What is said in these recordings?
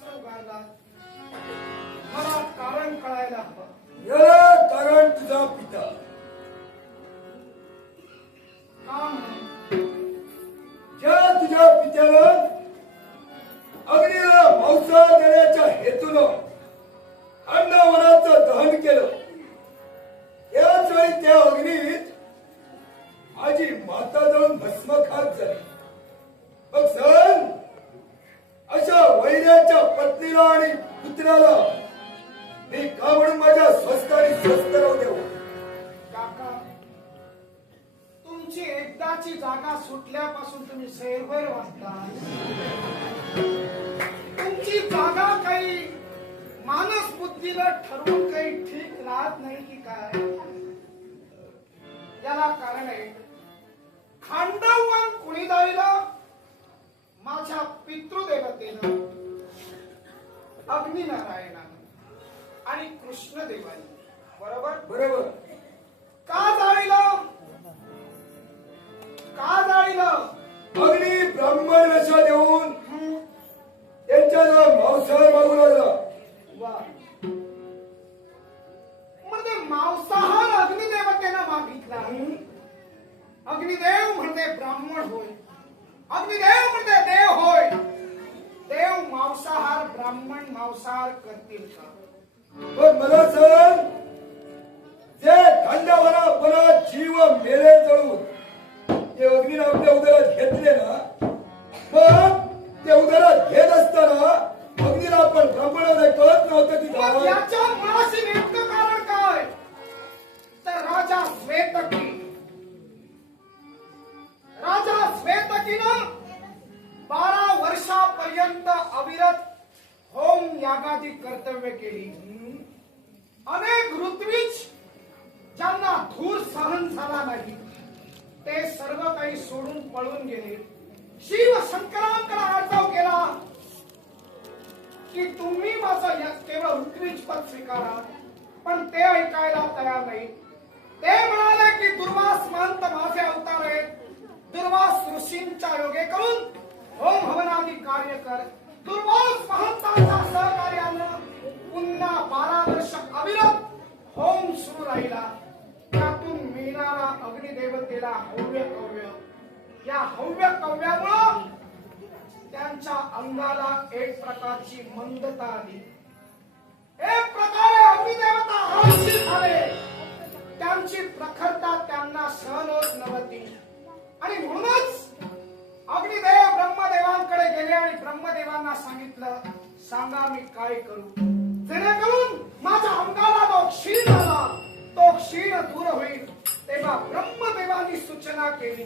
अस्त्र उगारला मला कारण कळायला हवं कारण तुझा पिता का म्हणून? ज्या तुझ्या पित्यानं अग्नीला मांसा देण्याच्या हेतूनं दहन केलं त्याच वेळी त्या अग्नीत माझी माता जाऊन भस्मखात झाली कुत्र्याला. मी का म्हणून माझ्या स्वस्त आणि स्वस्त राहू देऊ? काका तुमची एकदाची जागा सुटल्यापासून तुम्ही सैरभैर वाचता तुमची जागा काही मानस बुद्धीला ठरवून काही ठीक राहत नाही की काय? याला कारण आहे अग्निदेव म्हणते ब्राह्मण होय. अग्निदेव म्हणते देव होय. देव मांसाहार ब्राह्मण मांसाहार करतील का? पण मला सांग जे खंडवना जीव मेले जळून ते अग्नीला आपल्या उदरात घेतले ना मग ते उदरात घेत असताना अग्नीला आपण ब्राह्मणाला कळत नव्हतं की की तुम्ही माझा केवळ उत्कृष्ट पद स्वीकारा पण ते ऐकायला तयार नाही. ते म्हणाले की दुर्वास महंत माझे अवतार आहेत. दुर्वास ऋषींच्या योगे करून होम हवनादी कार्य कर. दुर्वास महंतांच्या सहकार्यानं पुन्हा बारा वर्ष अविरत होम सुरू राहिला. त्यातून मिळणारा अग्निदेवतेला हव्य कव्य. या हव्य कव्यामुळं त्यांच्या अंगाला एक प्रकारची मंदता आली. एक प्रकारे अग्निदेवता झाले. त्यांची प्रखरता त्यांना सहन होत नव्हती. आणि म्हणूनच अग्निदेव ब्रह्मदेवांकडे गेले आणि ब्रह्मदेवांना सांगितलं सांगा मी काय करू? जेणेकरून माझ्या अंगाला जो क्षीण झाला तो क्षीण दूर होईल. तेव्हा ब्रह्मदेवांनी सूचना केली.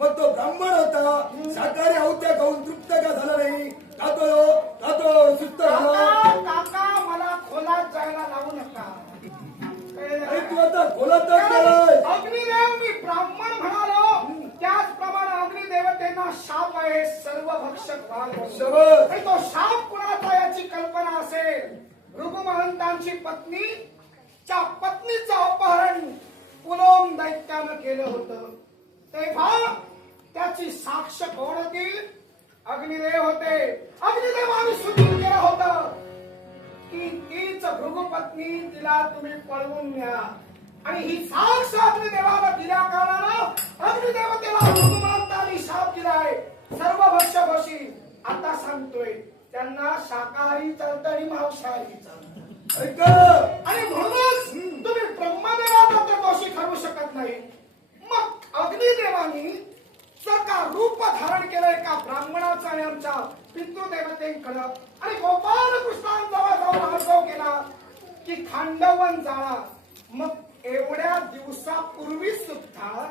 मग तो ब्राह्मण होता. शाकाहारी आहुत्या खाऊन तृप्त का झाला नाही? का तो का तो सुस्त झाला. काका मला खोलात जायला लावू नका. का? तू आता गेलाय अग्निदेव मी ब्राह्मण म्हणालो. त्याचप्रमाणे अग्निदेवतेना शाप आहे सर्व भक्षक. आणि तो शाप कुणाचा याची कल्पना असेल? भृगु महंतांची पत्नी च्या पत्नीचं अपहरण पुलोम दैत्यानं केलं होतं. तेव्हा त्याची साक्ष कोण होती. अग्निदेव होते अग्निदेवाने सूचित केलं होत. की तीच भृगुपत्नी तिला तुम्ही पळवून न्या. आणि ही साक्ष अग्निदेवाला दिल्या कारणानं अग्निदेवतेला भृगुमंतांनी शाप दिलाय सर्व भक्ष्यभोशी आता सांगतोय त्यांना शाकाहारी चालतं आणि मांसाहारी चालतं. मातेंकडं आणि गोपाल कृष्णांजवळ जाऊन अर्जव केला की खांडवन जाळा. मग एवढ्या दिवसापूर्वी सुद्धा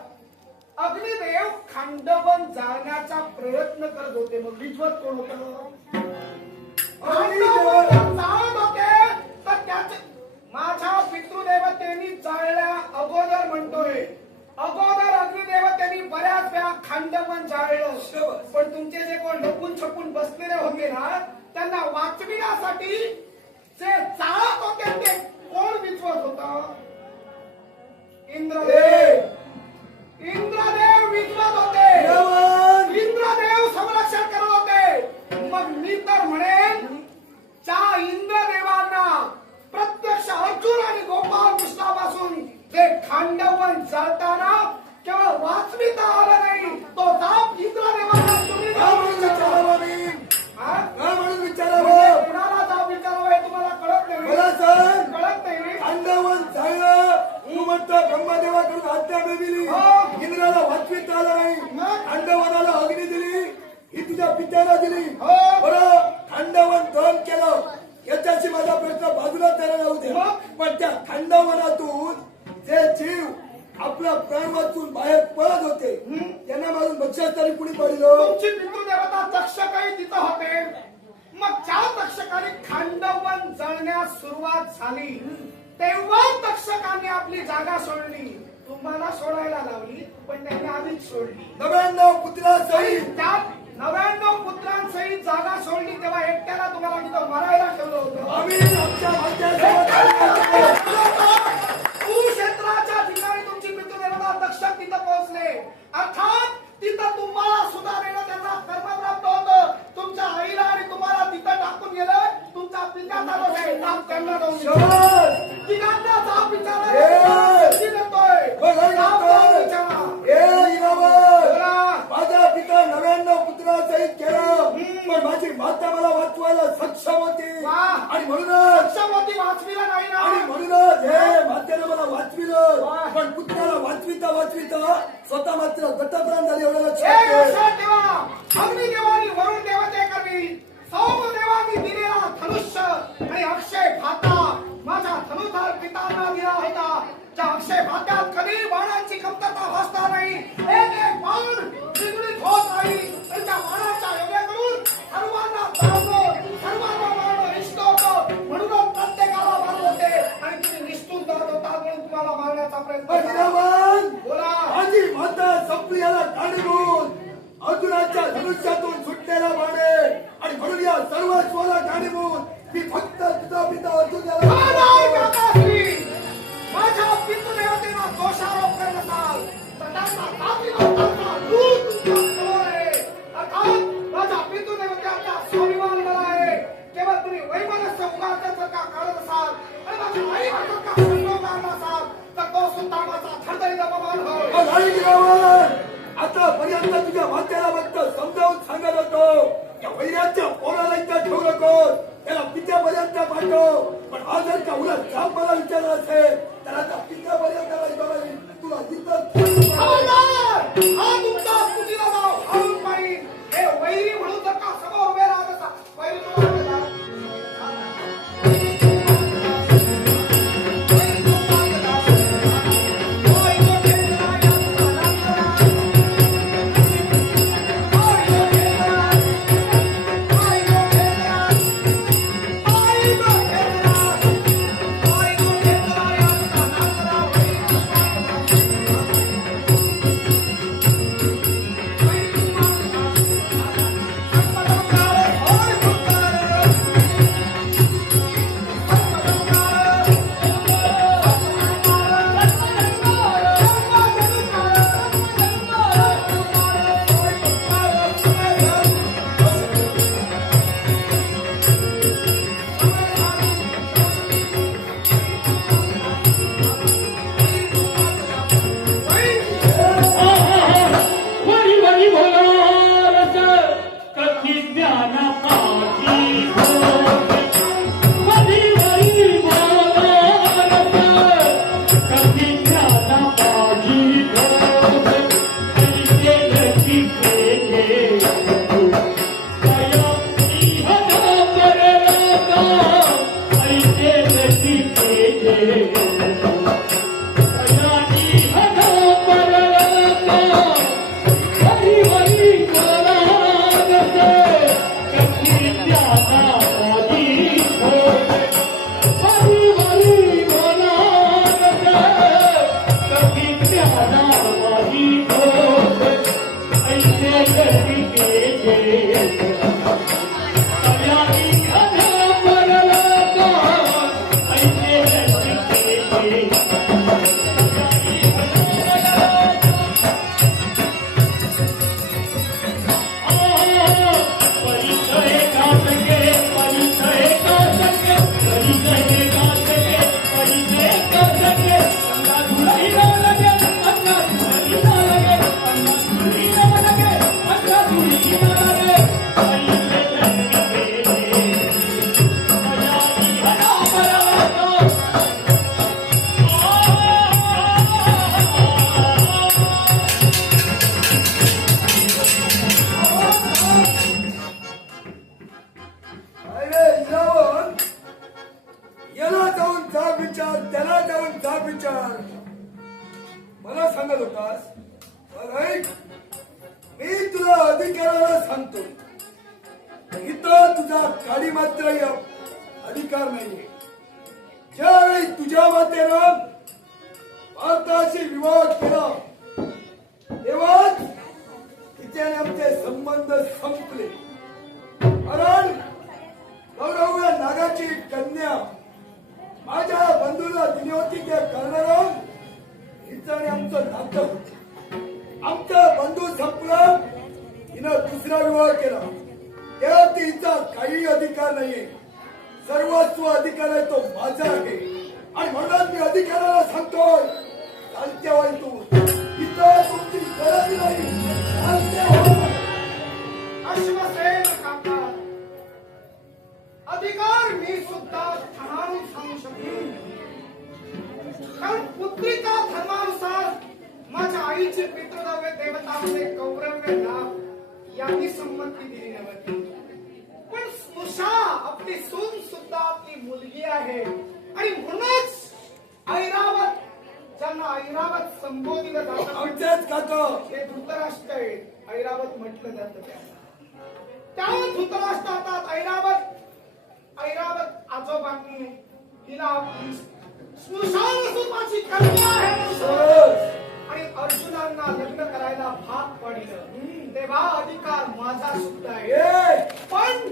अग्निदेव खांडवन जाळण्याचा प्रयत्न करत होते. मग विजवत कोण होत खांडवन जाळत होते तर त्याचे माझ्या पितृदेवतेनी जाळल्या अगोदर म्हणतोय अगोदर अग्निदेवतेनी बऱ्याच वेळा जाळलं पण तुमचे जे कोण लपून छपून बसलेले होते ना त्यांना वाचविण्यासाठी जे चाळत होते ते कोण विचवत होत? इंद्रदेव इंद्रदेव विचवत होते रावण! इंद्रदेव संरक्षण करत होते मग मी तर म्हणेन त्या इंद्रदेवांना प्रत्यक्ष अर्जुन आणि गोपाळ कृष्णापासून ते खांडवन जळताना केवळ वाचविता आलं नाही तो जाप इंद्रदेवांना तुम्ही का म्हणून विचारावं मी हा? का म्हणून म्हणजे विचारावं कुणाला जाप विचारावं हे तुम्हाला कळत नाही मला सांग कळत नाही खांडावर झालं तू म्हणतो आज्ञा मिळविली हो. इंद्राला वाचवित आलं नाही? खांडवनाला अग्नी दिली. ही तुझ्या पित्याला दिली. हो. बरं खांडवन दहन केलं. याच्याशी माझा प्रश्न बाजूला त्याला राहू दे? पण त्या खांडवनातून जे जीव आपला प्राण वाचून बाहेर पळत होते त्यांना मारून बक्षास तरी कुणी पडलं? तुमची पितृदेवता तक्षकही तिथं होते. मग ज्या तक्षकाने खांडवन जळण्यास सुरुवात झाली तेव्हा तक्षकाने आपली जागा सोडली. त्यांनी आधीच सोडली. नव्याण्णव पुत्रा सहित त्यात नव्याण्णव पुत्रांसहित जागा सोडली तेव्हा एकट्याला तुम्हाला तिथं मरायला ठेवलं होतं. आम्ही आमच्या ठिकाणी तुमची पितृदेवता दक्षक तिथं पोहोचले. अर्थात तिथं तुम्हाला सुधारणेनं त्यांना कर्म प्राप्त होतं. तुमच्या आईला आणि तुम्हाला तिथं टाकून गेलं. तुमचा पित्याचा दोष आहे. त्यांना जाऊन विचारा. शाबास! तिघांना जाप ए! विचारा किती देतोय? बघा जाप येतोय. जाऊन विचारा. ए इरावत! बोला. माझा पिता नव्याण्णव पुत्रासहित केलं पण माझी माता मला वाचवायला सक्षम होती वा. आणि म्हणूनच लक्षावधी वाचविलं नाही आणि ना म्हणूनच हे मातेनं मला वाचविलं वा. पण पुत्राला वाचविता वाचविता स्वतः मात्र गतप्राण झाली एवढं हे लक्षात ठेव. लक्षात ठेवा अग्निदेवानी वरुण देवतेकरवी सौमदेवानी दिलेला धनुष्य आणि अक्षय भाता माझ्या धनुधार पितांना दिला होता त्या अक्षय भात्यात कधी बाणाची कमतरता भासणार नाही. एक एक बाण द्विगुणित होत नाही. आणि त्या बाणाच्या योग्याकडून सर्वांना जाणतो सर्वांना इष्ट होतं. म्हणूनच प्रत्येकाला मारत होते आणि तुम्ही निष्ठून जात होता म्हणून तुम्हाला मारण्याचा प्रयत्न! बोला. माझी माता संपली याला काढून अर्जुनाच्या धनुष्यातून सुटलेला बाणे आणि म्हणून या सर्व स्वला काढून मी फक्त अपमान होय. पण आई गिरावर आतापर्यंत तुझ्या मात्याला भारताशी विवाह केला. तेव्हाच तिच्याने आमचे संबंध संपले. कारण गौरव नागाची कन्या माझ्या बंधूला दिली होती त्या कारणानं हिचं आमचं नातं होत. आमचा बंधू संपला हिनं दुसरा विवाह केला. त्यात हिचा काही अधिकार नाहीये. सर्वस्व अधिकार आहे तो माझा आहे. आणि म्हणून मी अधिकाराला सांगतोय. चालत्या वाई तुमची गरज नाही. अधिकार मी सुद्धा ठाणून सांगू शकेन कारण धर्मानुसार माझ्या आईचे पितृदव्य देवतामध्ये कौरव्य यांनी संमती दिली नव्हती. पण स्नुषा आपली सून सुद्धा आमचेच काका हे धृतराष्ट्र आहे. ऐरावत म्हटलं जातं त्यांना त्या धृतराष्ट्रात ऐरावत ऐरावत आजोबांनी तिला स्मशान स्वतःची कन्या आहे. म्हणून सरस. आणि अर्जुनांना लग्न करायला भाग पडलं. तेव्हा अधिकार माझा सुद्धा आहे. पण